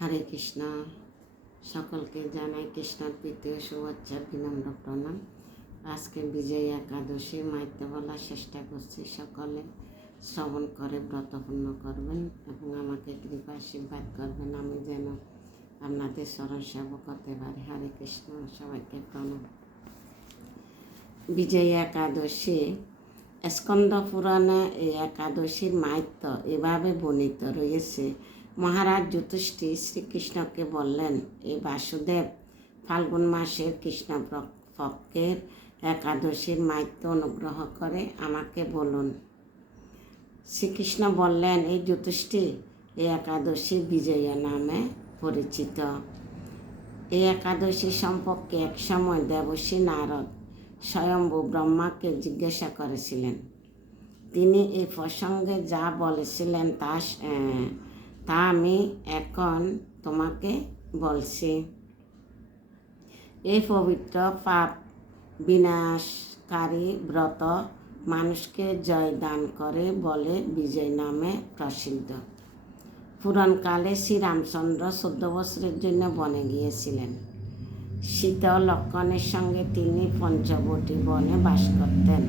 হরে কৃষ্ণ। সকলকে জানাই কৃষ্ণের প্রীতি শুভেচ্ছা, বিনম্র প্রণাম। আজকে বিজয়ী একাদশী মাইতে বলার চেষ্টা করছি। সকলে শ্রবণ করে ব্রতপূর্ণ করবেন এবং আমাকে কৃপা আশীর্বাদ করবেন, আমি যেন আপনাদের স্মরণ সেবক হতে পারি। হরে কৃষ্ণ, সবাইকে প্রণাম। বিজয়ী একাদশী স্কন্দ পুরাণে এই একাদশীর মাহাত্ম্য এভাবে বর্ণিত রয়েছে। মহারাজ যুধিষ্ঠির শ্রীকৃষ্ণকে বললেন, এই বাসুদেব ফাল্গুন মাসের কৃষ্ণ পক্ষের একাদশীর মাহাত্ম্য অনুগ্রহ করে আমাকে বলুন। শ্রীকৃষ্ণ বললেন, এই যুধিষ্ঠির, এই একাদশী বিজয়া নামে পরিচিত। এই একাদশী সম্পর্কে এক সময় দেবর্ষি নারদ স্বয়ম্ভু ব্রহ্মাকে জিজ্ঞাসা করেছিলেন। তিনি এই প্রসঙ্গে যা বলেছিলেন তা আমি এখন তোমাকে বলছি। এই পবিত্র পাপ বিনাশকারী ব্রত মানুষকে জয় দান করে বলে বিজয় নামে প্রসিদ্ধ। পুরাণকালে শ্রীরামচন্দ্র 14 বছরের জন্য বনে গিয়েছিলেন। সীতা ও লক্ষ্মণের সঙ্গে তিনি পঞ্চবটী বনে বাস করতেন।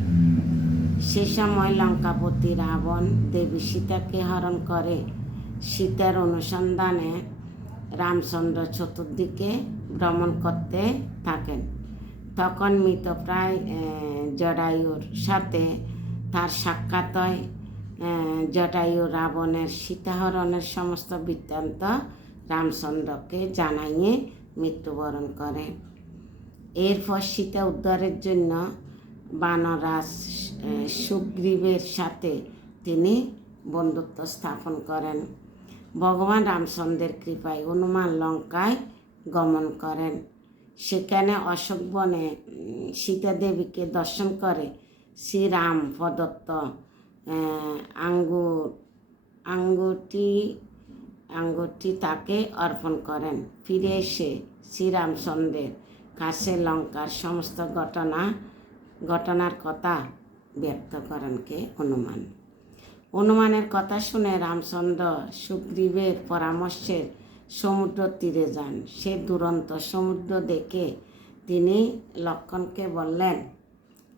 সে সময় লঙ্কাপতি রাবণ দেবী সীতাকে হরণ করে। সীতার অনুসন্ধানে রামচন্দ্র চতুর্দিকে ভ্রমণ করতে থাকেন। তখন মৃতপ্রায় জটায়ুর সাথে তার সাক্ষাৎ হয়। জটায়ু রাবণের সীতাহরণের সমস্ত বৃত্তান্ত রামচন্দ্রকে জানাইয়ে মৃত্যুবরণ করে। এরপর সীতা উদ্ধারের জন্য বানরাজ সুগ্রীবের সাথে তিনি বন্ধুত্ব স্থাপন করেন। ভগবান রামচন্দ্রের কৃপায় হনুমান লঙ্কায় গমন করেন। সেখানে অশোক বনে সীতা দেবীকে দর্শন করে শ্রীরাম প্রদত্ত আঙ্গুরটি তাকে অর্পণ করেন। ফিরে এসে শ্রীরামচন্দ্রের কাছে লঙ্কার সমস্ত ঘটনার কথা ব্যক্ত করেন হনুমান। হনুমানের কথা শুনে রামচন্দ্র সুগ্রীবের পরামর্শে সমুদ্র তীরে যান। সে দুরন্ত সমুদ্র দেখে তিনি লক্ষ্মণকে বললেন,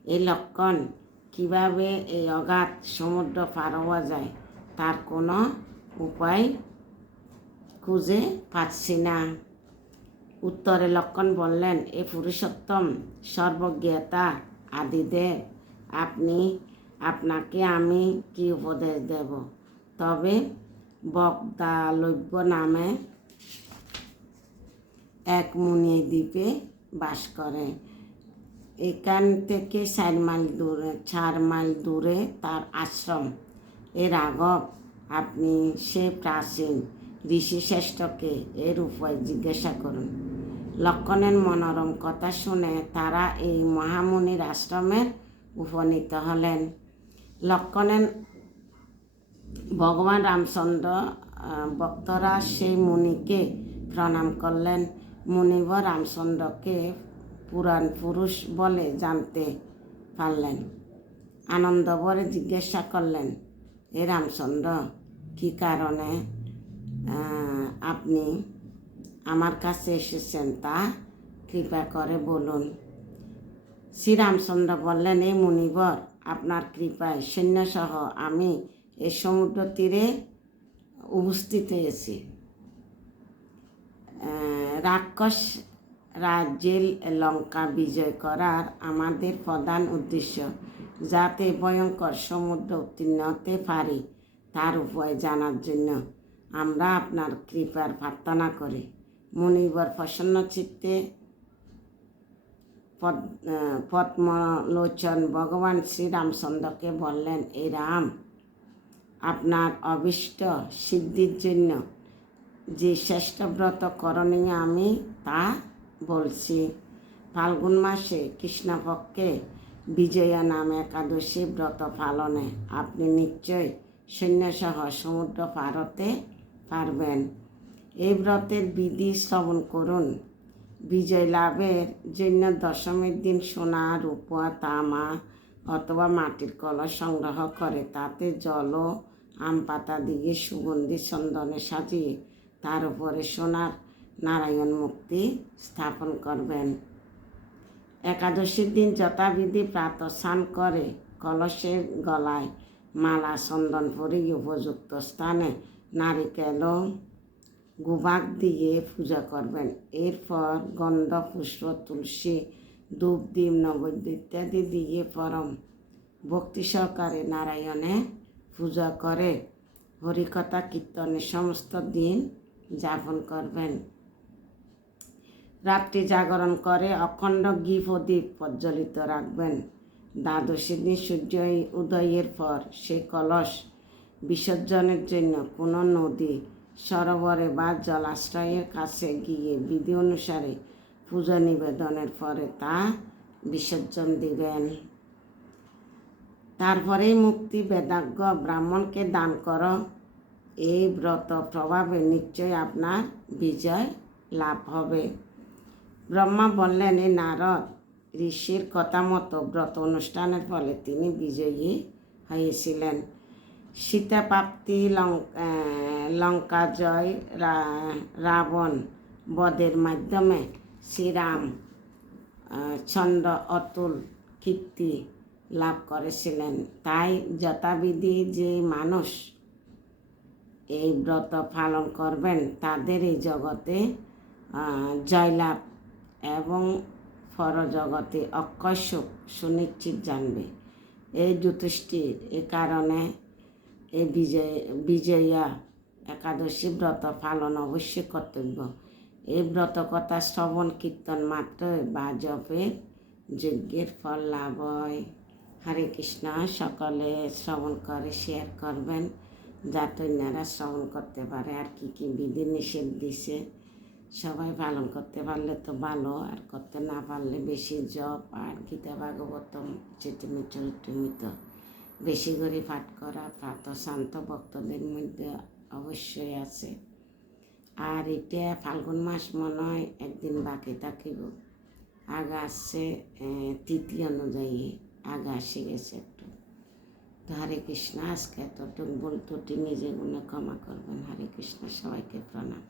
এই লক্ষ্মণ, কিভাবে এই অগাধ সমুদ্র পার হওয়া যায় তার কোনো উপায় খুঁজে পাচ্ছি না। উত্তরে লক্ষ্মণ বললেন, এ পুরুষোত্তম সর্বজ্ঞতা আদিদেব, আপনাকে আমি কি উপদেশ দেব? তবে বগদালব্য নামে এক মুনি দ্বীপে বাস করে। এখান থেকে 4 মাইল দূরে তার আশ্রম। এর আগব আপনি সে প্রাচীন ঋষিশ্রেষ্ঠকে এর উপায় জিজ্ঞাসা করুন। লক্ষ্মণের মনোরম কথা শুনে তারা এই মহামুনির আশ্রমের উপনীত হলেন। লক্ষ্মণের ভগবান রামচন্দ্র ভক্তরা সেই মুনিকে প্রণাম করলেন। মুনিবর রামচন্দ্রকে পুরাণ পুরুষ বলে জানতে পারলেন। আনন্দভরে জিজ্ঞাসা করলেন, এ রামচন্দ্র, কী কারণে আপনি আমার কাছে এসেছেন তা কৃপা করে বলুন। শ্রীরামচন্দ্র বললেন, এই মুনিবর, আপনার কৃপায় সৈন্যসহ আমি এই সমুদ্র তীরে উপস্থিত হয়েছি। রাক্ষস রাজ্যের লঙ্কা বিজয় করার আমাদের প্রধান উদ্দেশ্য। যাতে ভয়ঙ্কর সমুদ্র উত্তীর্ণ হতে পারি তার উপায় জানার জন্য আমরা আপনার কৃপার প্রার্থনা করি। মুনিবর প্রসন্ন চিত্তে পদ্মলোচন ভগবান শ্রীরামচন্দ্রকে বললেন, এই রাম, আপনার অভীষ্ট সিদ্ধির জন্য যে শ্রেষ্ঠ ব্রত করণীয় আমি তা বলছি। ফাল্গুন মাসে কৃষ্ণপক্ষে বিজয়া নামে একাদশী ব্রত পালনে আপনি নিশ্চয় সৈন্যসহ সমুদ্র পার হতে পারবেন। এই ব্রতের বিধি শ্রবণ করুন। বিজয় লাভের জন্য দশমীর দিন সোনা, রূপা, তামা অথবা মাটির কলস সংগ্রহ করে তাতে জল ও আম পাতা দিয়ে সুগন্ধি চন্দনে সাজিয়ে তার উপরে সোনার নারায়ণ মূর্তি স্থাপন করবেন। একাদশীর দিন যথাবিধি প্রাতঃ স্নান করে কলসের গলায় মালা চন্দন পরিয়ে উপযুক্ত স্থানে নারিকেল ও গুবাক দিয়ে পূজা করবেন। এরপর গন্ধ পুষ্প তুলসী ধূপ দ্বীপ নৈবেদ্য ইত্যাদি দিয়ে পরম ভক্তি সহকারে নারায়ণে পূজা করে হরিকথা কীর্তনে সমস্ত দিন যাপন করবেন। রাত্রি জাগরণ করে অখণ্ড ঘি প্রদীপ প্রজ্বলিত রাখবেন। দ্বাদশী দিন সূর্য উদয়ের পর সে কলস বিসর্জনের জন্য কোনো নদী সরোবরে বা জলাশয়ের কাছে গিয়ে বিধি অনুসারে পূজা নিবেদনের পরে তা বিসর্জন দিবেন। তারপরেই মুক্তি বেদাজ্ঞ ব্রাহ্মণকে দান করো। এই ব্রত প্রভাবে নিশ্চয় আপনার বিজয় লাভ হবে। ব্রহ্মা বললেন, এই নারদ ঋষির কথা মতো ব্রত অনুষ্ঠানের ফলে তিনি বিজয়ী হয়েছিলেন। সীতা প্রাপ্তি, লঙ্কা জয়, রাবণ বধের মাধ্যমে শ্রীরাম ছন্দ অতুল কীর্তি লাভ করেছিলেন। তাই যথাবিধি যে মানুষ এই ব্রত পালন করবেন তাদের এই জগতে জয়লাভ এবং পরজগতে অক্ষয় সুখ সুনিশ্চিত জানবে। এই যুধিষ্ঠির এ কারণে এই বিজয়া একাদশী ব্রত পালন অবশ্যই কর্তব্য। এই ব্রত কথা শ্রবণ কীর্তন মাত্রই বা জপের যজ্ঞের ফল লাভ হয়। হরে কৃষ্ণ। সকলে শ্রবণ করে শেয়ার করবেন যাতে অন্যরা শ্রবণ করতে পারে। আর কি কি বিধি নিষেধ দিছে সবাই পালন করতে পারলে তো ভালো, আর করতে না পারলে বেশি জপ আর গীতা ভাগবতম চরিতামৃত বেশি করে পাঠ করা প্রাতঃ শান্ত ভক্তদের মধ্যে অবশ্যই আছে। আর এটা ফাল্গুন মাস মনে হয় একদিন বাকি থাকিব, আগা আসছে তিথি অনুযায়ী আগা আসে গেছে একটু। তো হরে কৃষ্ণ। আজকে এতটুকু ভুল ত্রুটি নিজে গুণে ক্ষমা করবেন। হরে কৃষ্ণ। সবাইকে প্রণাম।